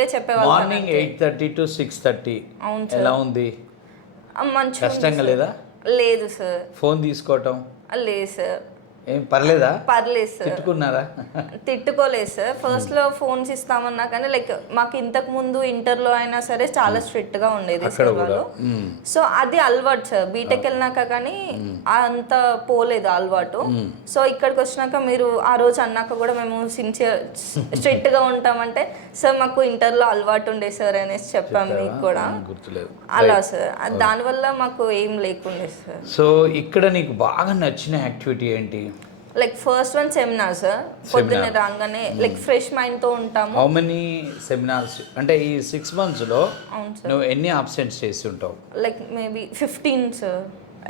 చెప్తే చెప్పేవాళ్ళు morning 8:30 to 6:30 అవును సార్. ఎలా ఉంది? మంచిగా కష్టంగా లేదా? లేదు సార్. ఫోన్ తీసుకోవటం లేదు సార్. ఏం పర్లేదా? పర్లేదు సార్. తిట్టుకున్నారా? తిట్టుకోలేదు సార్. ఫస్ట్లో ఫోన్స్ ఇస్తామన్నా కానీ లైక్ మాకు ఇంతకు ముందు ఇంటర్లో అయినా సరే చాలా స్ట్రిక్ట్గా ఉండేది సార్ వాళ్ళు. సో అది అలవాటు సార్. బీటెక్ వెళ్ళినాక కానీ అంత పోలేదు అలవాటు. సో ఇక్కడికి వచ్చినాక మీరు ఆ రోజు అన్నాక కూడా మేము స్ట్రిక్ట్గా ఉంటామంటే సార్ మాకు ఇంటర్లో అలవాటు ఉండే సార్ అనేసి చెప్పాము మీకు కూడా. అలా సార్ దానివల్ల మాకు ఏం లేకుండే సార్. సో ఇక్కడ నీకు బాగా నచ్చిన యాక్టివిటీ ఏంటి? Like first one seminar sir. పొద్దున్నే రాగానే లైక్ ఫ్రెష్ మైండ్తో ఉంటాము. హౌ మెనీ సెమినార్స్ అంటే ఈ 6 months లో నువ్వు ఎన్ని అబ్సెంట్స్ చేసి ఉంటావు? Like maybe 15 sir.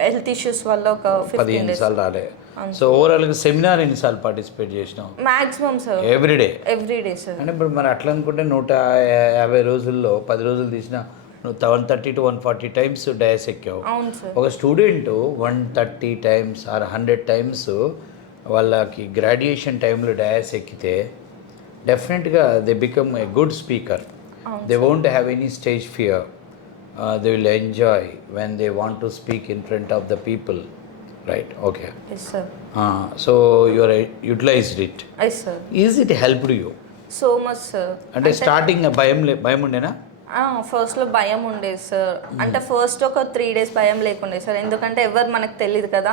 Health issues వల్ల ఒక 15 సార్లు రాలే. సో ఓవరాల్గా సెమినార్ ఎన్నిసార్లు పార్టిసిపేట్ చేసినావు? Maximum sir everyday sir. అంటే ఇప్పుడు మరి అట్లా అనుకుంటే 150 రోజుల్లో 10 రోజులు తీసినా నువ్వు 130 to 140 times డయాస్ ఎక్కావు. ఒక స్టూడెంట్ 130 times ఆర్ 100 times వాళ్ళకి గ్రాడ్యుయేషన్ టైంలో డయాస్ ఎక్కితే డెఫినెట్గా they become a good speaker. They won't have any stage fear. They will enjoy when they want to speak in front of the people. Right, okay. So you are utilized it. Is it helped you so much sir? అంటే starting భయం ఉండేనా? ఫస్ట్లో భయం ఉండేది sir. అంటే first ఒక 3 days భయం లేకుండే సార్. ఎందుకంటే ఎవరు మనకు తెలియదు కదా,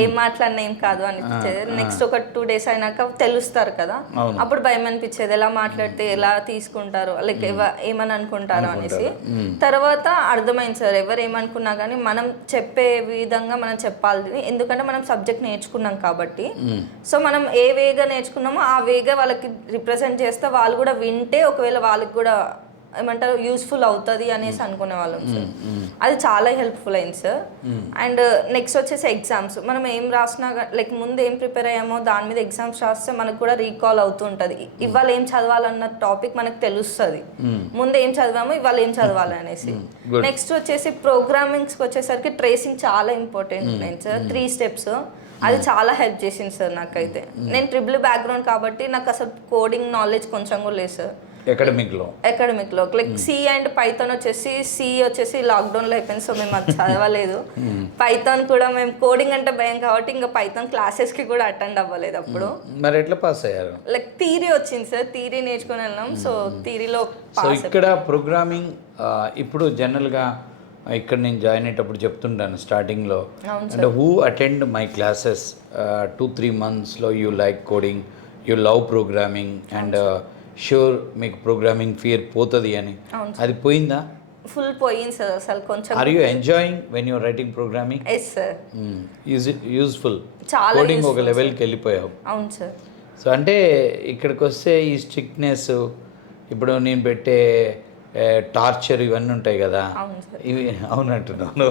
ఏం మాట్లాడినా ఏం కాదు అనిపించేది. నెక్స్ట్ ఒక 2 days అయినాక తెలుస్తారు కదా, అప్పుడు భయం అనిపించేది. ఎలా మాట్లాడితే ఎలా తీసుకుంటారు, లైక్ ఏమని అనుకుంటారు అనేసి. తర్వాత అర్థమైంది సార్, ఎవరు ఏమనుకున్నా కానీ మనం చెప్పే విధంగా మనం చెప్పాలి. ఎందుకంటే మనం సబ్జెక్ట్ నేర్చుకున్నాం కాబట్టి. సో మనం ఏ వేగా నేర్చుకున్నామో ఆ వేగా వాళ్ళకి రిప్రజెంట్ చేస్తే వాళ్ళు కూడా వింటే ఒకవేళ వాళ్ళకి కూడా ఏమంటారు యూస్ఫుల్ అవుతుంది అనేసి అనుకునే వాళ్ళం సార్. అది చాలా హెల్ప్ఫుల్ అయింది సార్. అండ్ నెక్స్ట్ వచ్చేసి ఎగ్జామ్స్. మనం ఏం రాసినా లైక్ ముందు ఏం ప్రిపేర్ అయ్యామో దాని మీద ఎగ్జామ్స్ రాస్తే మనకు కూడా రీకాల్ అవుతూ ఉంటుంది. ఇవాళ ఏం చదవాలన్న టాపిక్ మనకు తెలుస్తుంది. ముందు ఏం చదివామో ఇవాళ ఏం చదవాలి అనేసి. నెక్స్ట్ వచ్చేసి ప్రోగ్రామింగ్స్కి వచ్చేసరికి ట్రేసింగ్ చాలా ఇంపార్టెంట్ అయింది సార్. 3 steps. అది చాలా హెల్ప్ చేసింది సార్ నాకైతే. నేను ట్రిపుల్ బ్యాక్గ్రౌండ్ కాబట్టి నాకు అసలు కోడింగ్ నాలెడ్జ్ కొంచెం కూడా లేదు సార్. అకాడమిక్లో లైక్ సి అండ్ పైథాన్ వచ్చేసి లాక్డౌన్లో అయిపోయింది. సో మేము అది చదవలేదు. పైథాన్ కూడా మేము కోడింగ్ అంటే భయం కాబట్టి ఇంకా పైథాన్ క్లాసెస్కి కూడా అటెండ్ అవ్వలేదు అప్పుడు. మరి ఎట్లా పాస్ అయ్యారు? లైక్ థియరీ వచ్చింది సార్, థియరీ నేర్చుకుని వెళ్ళాం. సో థియరీలో ఇక్కడ ప్రోగ్రామింగ్ ఇప్పుడు జనరల్గా ఇక్కడ నేను జాయిన్ అయ్యేటప్పుడు చెప్తుంటాను స్టార్టింగ్లో, అంటే హూ అటెండ్ మై క్లాసెస్ 2-3 monthsలో you like coding, you love programming and sure మీకు ప్రోగ్రామింగ్ ఫియర్ పోతుంది అని. అది పోయిందా? ఫుల్ పోయింది సార్. అసలు కొంచెం. Are you enjoying when your writing programming? Yes sir. Is it useful? చాలా. కోడింగ్ ఒక లెవెల్కి వెళ్ళిపోయావు. అవును సార్. సో అంటే ఇక్కడికి వస్తే ఈ స్ట్రిక్ట్నెస్, ఇప్పుడు నేను పెట్టే టార్చర్ ఇవన్నీ ఉంటాయి కదా, ఇవి అవునంటున్నాను.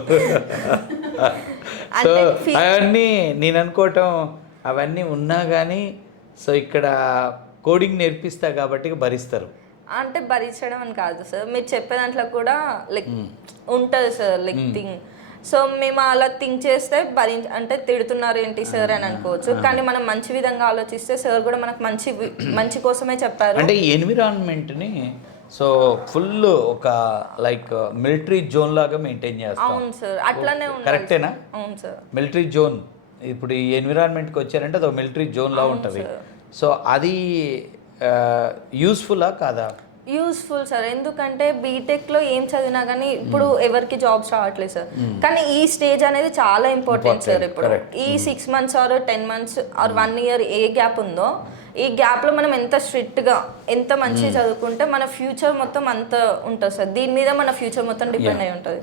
సో అవన్నీ నేను అనుకోవటం అవన్నీ ఉన్నా కానీ సో ఇక్కడ కోడింగ్ నేర్పిస్తా కాబట్టి భరిస్తారు. అంటే భరించడం అని కాదు సార్, మీరు చెప్పే దాంట్లో కూడా లైక్ ఉంటుంది సార్ లైక్ థింగ్. సో మేము అలా థింక్ చేస్తే అంటే తిడుతున్నారు ఏంటి సార్ అని అనుకోవచ్చు. కానీ మనం మంచి విధంగా ఆలోచిస్తే సార్ కూడా మనకు మంచి కోసమే చెప్పారు. అంటే ఎన్విరాన్మెంట్ని సో ఫుల్ ఒక లైక్ మిలిటరీ జోన్ లాగా మెయింటైన్ చేస్తాం. అవును సార్, అట్లానే ఉంది. కరెక్టేనా? అవును సార్. మిలిటరీ జోన్ ఇప్పుడు ఈ ఎన్విరాన్మెంట్కి వచ్చారంటే అది మిలిటరీ జోన్లా ఉంటుంది. సో అది యూస్ఫుల్లా కాదా? Useful sir. ఎందుకంటే బీటెక్లో ఏం చదివినా కానీ ఇప్పుడు ఎవరికి జాబ్స్ రావట్లేదు సార్. కానీ ఈ స్టేజ్ అనేది చాలా ఇంపార్టెంట్ సార్. ఇప్పుడు ఈ 6 months or 10 months or 1 year ఏ గ్యాప్ ఉందో ఈ గ్యాప్లో మనం ఎంత స్ట్రిక్ట్గా ఎంత మంచిగా చదువుకుంటే మన ఫ్యూచర్ మొత్తం అంత ఉంటుంది సార్. దీని మీద మన ఫ్యూచర్ మొత్తం డిపెండ్ అయి ఉంటుంది.